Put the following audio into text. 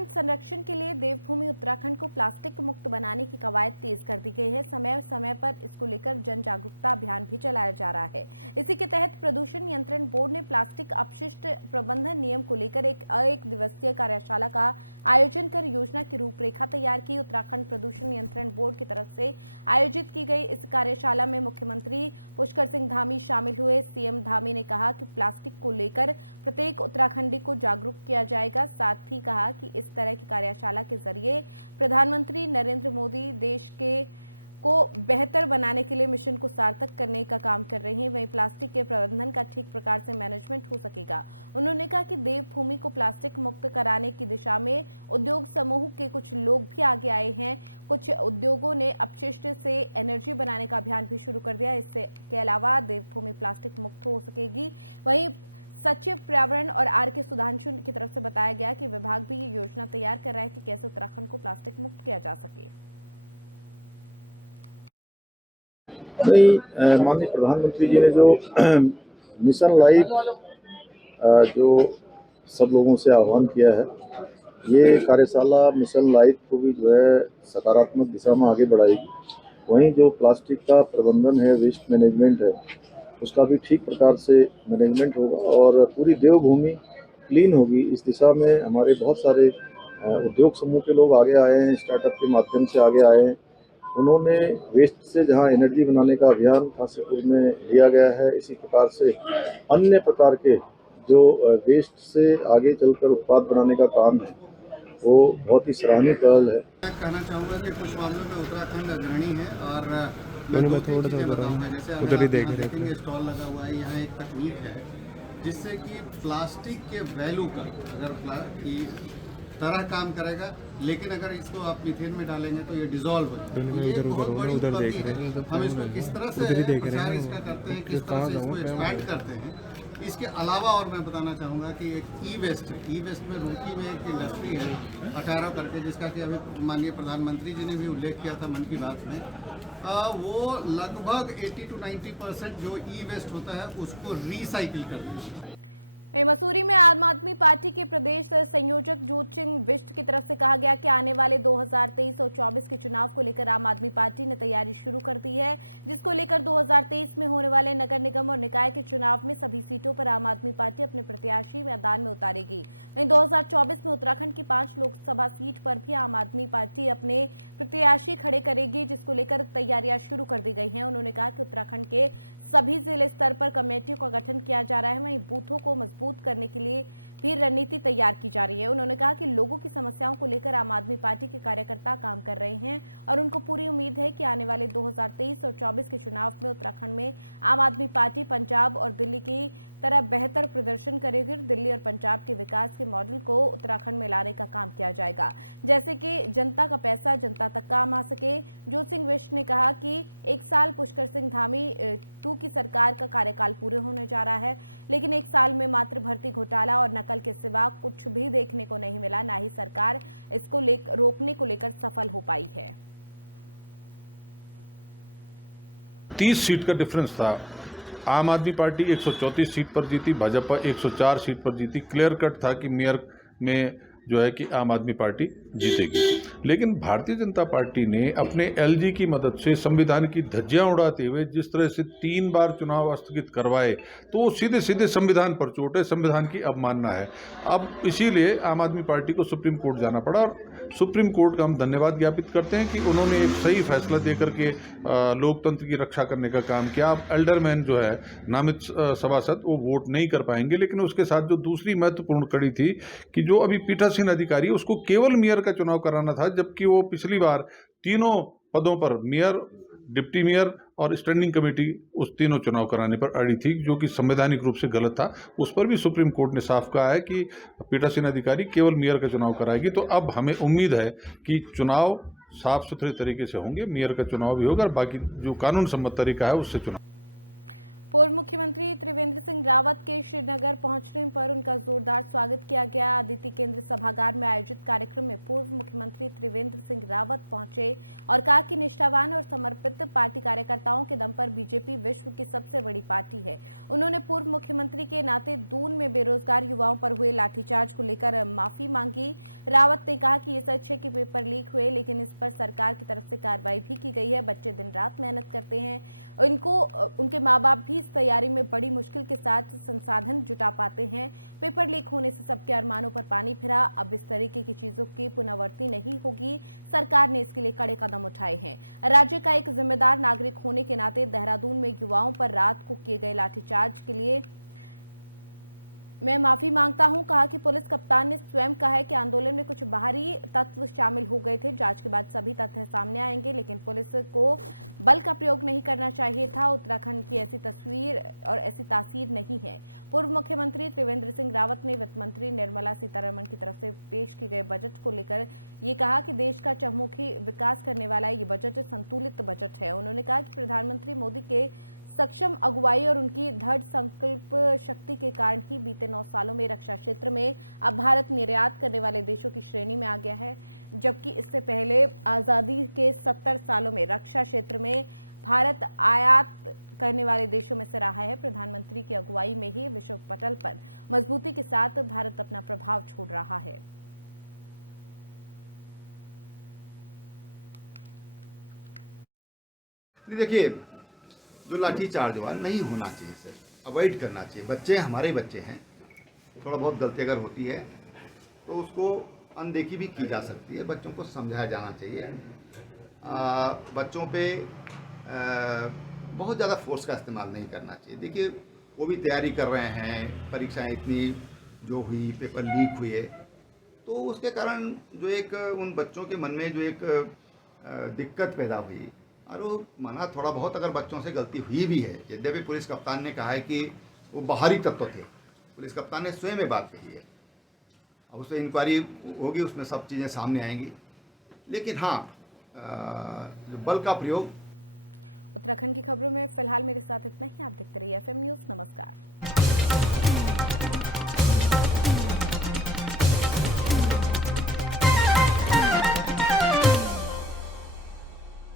पर्यावरण संरक्षण के लिए देवभूमि उत्तराखंड को प्लास्टिक मुक्त बनाने की कवायद तेज कर दी गई है। समय समय पर इसको लेकर जन जागरूकता अभियान भी चलाया जा रहा है। इसी के तहत प्रदूषण नियंत्रण बोर्ड ने प्लास्टिक अपशिष्ट प्रबंधन नियम को लेकर एक दिवसीय कार्यशाला का आयोजन कर योजना की रूपरेखा तैयार की। उत्तराखंड प्रदूषण नियंत्रण बोर्ड की तरफ से आयोजित की गई इस कार्यशाला में मुख्यमंत्री पुष्कर सिंह धामी शामिल हुए। सीएम धामी ने कहा कि प्लास्टिक को लेकर प्रत्येक उत्तराखंडी को जागरूक किया जाएगा। साथ ही कहा कि इस तरह की कार्यशाला के जरिए प्रधानमंत्री नरेंद्र मोदी देश को बेहतर बनाने के लिए मिशन को सार्थक करने का काम कर रहे हैं। वहीं प्लास्टिक के प्रबंधन का ठीक प्रकार से मैनेजमेंट हो सकेगा। उन्होंने कहा कि देवभूमि को प्लास्टिक मुक्त कराने की दिशा में उद्योग समूह के कुछ लोग भी आगे आए हैं। कुछ उद्योगों ने अपशिष्ट से एनर्जी बनाने का अभियान भी शुरू कर दिया। इससे के अलावा देवभूमि प्लास्टिक मुक्त हो सकेगी। वहीं सचिव पर्यावरण और आर.के. सुधांशु की तरफ से बताया गया कि विभाग भी ये योजना तैयार कर रहा है कि कैसे उत्तराखंड को प्लास्टिक मुक्त किया जा सके। माननीय प्रधानमंत्री जी ने जो मिशन लाइफ जो सब लोगों से आह्वान किया है, ये कार्यशाला मिशन लाइफ को भी जो है सकारात्मक दिशा में आगे बढ़ाएगी। वहीं जो प्लास्टिक का प्रबंधन है, वेस्ट मैनेजमेंट है, उसका भी ठीक प्रकार से मैनेजमेंट होगा और पूरी देवभूमि क्लीन होगी। इस दिशा में हमारे बहुत सारे उद्योग समूह के लोग आगे आए हैं, स्टार्टअप के माध्यम से आगे आए हैं। उन्होंने वेस्ट से जहां एनर्जी बनाने का अभियान खासपुर में लिया गया है, इसी प्रकार से अन्य प्रकार के जो वेस्ट से आगे चलकर उत्पाद बनाने का काम है, वो बहुत ही सराहनीय पहल है। मैं कहना चाहूँगा कि कुछ मामलों में उत्तराखंड अग्रणी है और मैं थोड़ा सा बताऊंगा, जैसे उधर ही देख रहे थे। स्टॉल लगा हुआ है, यहाँ एक तकनीक है जिससे कि प्लास्टिक के वैल्यू का अगर तरह काम करेगा, लेकिन अगर इसको आप मीथेन में डालेंगे तो ये डिजोल्व हो जाएगा। ये बहुत बड़ी उपलब्धि है। हम इसको किस तरह से प्रचार इसका करते हैं, किस तरह से इसको एक्सपैंड करते हैं। इसके अलावा और मैं बताना चाहूँगा कि एक ई वेस्ट है। ई वेस्ट में रुड़की में एक इंडस्ट्री है 18 करके, जिसका कि अभी माननीय प्रधानमंत्री जी ने भी उल्लेख किया था मन की बात में। वो लगभग 80 to 90% जो ई वेस्ट होता है उसको रिसाइकिल कर देते हैं। मसूरी में आम आदमी पार्टी के प्रदेश संयोजक जोत सिंह बिष्ट की तरफ से कहा गया कि आने वाले 2023 और 24 के चुनाव को लेकर आम आदमी पार्टी ने तैयारी शुरू कर दी है, जिसको लेकर 2023 में होने वाले नगर निगम और निकाय के चुनाव में सभी सीटों पर आम आदमी पार्टी अपने प्रत्याशी मैदान में उतारेगी। वहीं 2024 में उत्तराखंड की 5 लोकसभा सीट पर भी आम आदमी पार्टी अपने प्रत्याशी खड़े करेगी, जिसको लेकर तैयारियां शुरू कर दी गई हैं। उन्होंने कहा कि उत्तराखंड के सभी जिले स्तर पर कमेटियों का गठन किया जा रहा है। वहीं बूथों को मजबूत करने के लिए भी रणनीति तैयार की जा रही है। उन्होंने कहा कि लोगों की समस्याओं को लेकर आम आदमी पार्टी के कार्यकर्ता काम कर रहे हैं और उनको पूरी उम्मीद है कि आने वाले 2023 और 24 के चुनाव में उत्तराखंड में आम आदमी पार्टी पंजाब और दिल्ली की तरह बेहतर प्रदर्शन करेगी। दिल्ली और पंजाब के विकास के मॉडल को उत्तराखंड में लाने का काम किया जाएगा, जैसे कि जनता का पैसा जनता तक काम आ सके। जोत सिंह बिष्ट ने कहा कि 1 साल पुष्कर सिंह धामी 2 की सरकार का कार्यकाल पूरे होने जा रहा है, लेकिन 1 साल में मात्र भर्ती घोटाला और नकल के सिवा कुछ भी देखने को नहीं मिला। ना ही सरकार इसको रोकने को लेकर सफल हो पाई है। 30 सीट का डिफरेंस था। आम आदमी पार्टी 134 सीट पर जीती, भाजपा 104 सीट पर जीती। क्लियर कट था कि मेयर में जो है कि आम आदमी पार्टी जीतेगी। लेकिन भारतीय जनता पार्टी ने अपने एलजी की मदद से संविधान की धज्जियां उड़ाते हुए जिस तरह से 3 बार चुनाव स्थगित करवाए, तो वो सीधे सीधे संविधान पर चोट है, संविधान की अवमानना है। अब इसीलिए आम आदमी पार्टी को सुप्रीम कोर्ट जाना पड़ा और सुप्रीम कोर्ट का हम धन्यवाद ज्ञापित करते हैं कि उन्होंने एक सही फैसला देकर के लोकतंत्र की रक्षा करने का काम किया। अब एल्डरमैन जो है, नामित सभासद, वो वोट नहीं कर पाएंगे। लेकिन उसके साथ जो दूसरी महत्वपूर्ण कड़ी थी कि जो अभी पीठासीन अधिकारी, उसको केवल मेयर का चुनाव कराना था, जबकि वो पिछली बार तीनों पदों पर मेयर, डिप्टी मेयर और स्टैंडिंग कमेटी उस तीनों चुनाव कराने पर अड़ी थी, जो कि संवैधानिक रूप से गलत था। उस पर भी सुप्रीम कोर्ट ने साफ कहा है कि पीठासीन अधिकारी केवल मेयर का चुनाव कराएगी। तो अब हमें उम्मीद है कि चुनाव साफ सुथरे तरीके से होंगे, मेयर का चुनाव भी होगा और बाकी जो कानून सम्मत तरीका है उससे चुनाव। पूर्व मुख्यमंत्री त्रिवेंद्र सिंह रावत के श्रीनगर पहुंचने पर उनका जोरदार स्वागत किया गया। अदिति केंद्र सभागार में आयोजित कार्यक्रम में पूर्व मुख्यमंत्री त्रिवेंद्र सिंह रावत पहुंचे और कहा कि निष्ठावान और समर्पित पार्टी कार्यकर्ताओं के दम पर बीजेपी विश्व की सबसे बड़ी पार्टी है। उन्होंने पूर्व मुख्यमंत्री के नाते दून में बेरोजगार युवाओं पर हुए लाठीचार्ज को लेकर माफी मांगी। रावत ने कहा कि ये सच है कि पेपर लीक हुए, लेकिन इस पर सरकार की तरफ से कार्रवाई भी की गई है। बच्चे दिन रात मेहनत करते हैं, उनके माँ बाप भी इस तैयारी में बड़ी मुश्किल के साथ संसाधन जुटा पाते हैं। पेपर लीक होने से सबके अरमानों पर पानी फिरा। अब इस तरीके की चीजों की पुनरावृत्ति नहीं होगी। सरकार ने इसके लिए कड़े कदम उठाए हैं। राज्य का एक जिम्मेदार नागरिक होने के नाते देहरादून में युवाओं पर रात को किए गए लाठीचार्ज के लिए मैं माफी मांगता हूं। कहा कि पुलिस कप्तान ने स्वयं कहा है कि आंदोलन में कुछ बाहरी तत्व शामिल हो गए थे। जांच के बाद सभी तथ्य सामने आएंगे, लेकिन पुलिस को बल का प्रयोग नहीं करना चाहिए था। उत्तराखंड की ऐसी तस्वीर और ऐसी तासीर नहीं है। पूर्व मुख्यमंत्री त्रिवेंद्र सिंह रावत ने वित्त मंत्री निर्मला सीतारमण की तरफ से पेश किए गए बजट को लेकर ये कहा कि देश का चहुमुखी विकास करने वाला ये बजट संतुलित बजट है। उन्होंने कहा कि प्रधानमंत्री मोदी के सक्षम अगुवाई और उनकी दृढ़ संकल्प शक्ति के कारण ही बीते 9 सालों में रक्षा क्षेत्र में अब भारत निर्यात करने वाले देशों की श्रेणी में आ गया है, जबकि इससे पहले आज़ादी के 70 सालों में रक्षा क्षेत्र में भारत आयात करने वाले देशों में से रहा है। प्रधानमंत्री की अगुवाई में ही विश्व पटल पर मजबूती के साथ भारत अपना प्रभाव छोड़ रहा है। देखिए, जो लाठीचार्ज हुआ नहीं होना चाहिए सर, अवॉइड करना चाहिए। बच्चे हमारे बच्चे हैं, थोड़ा बहुत गलती अगर होती है तो उसको अनदेखी भी की जा सकती है। बच्चों को समझाया जाना चाहिए। बच्चों पे बहुत ज़्यादा फोर्स का इस्तेमाल नहीं करना चाहिए। देखिए, वो भी तैयारी कर रहे हैं, परीक्षाएं इतनी जो हुई, पेपर लीक हुए, तो उसके कारण जो एक उन बच्चों के मन में जो एक दिक्कत पैदा हुई, और वो माना थोड़ा बहुत अगर बच्चों से गलती हुई भी है, यद्यपि पुलिस कप्तान ने कहा है कि वो बाहरी तत्व थे। पुलिस कप्तान ने स्वयं में बात कही है। अब उसमें इंक्वायरी होगी, उसमें सब चीज़ें सामने आएंगी। लेकिन हाँ, जो बल का प्रयोग। उत्तराखंड की खबरों में फिलहाल मेरे साथ इतना ही। आप देखते रहिए FM न्यूज़। नमस्कार।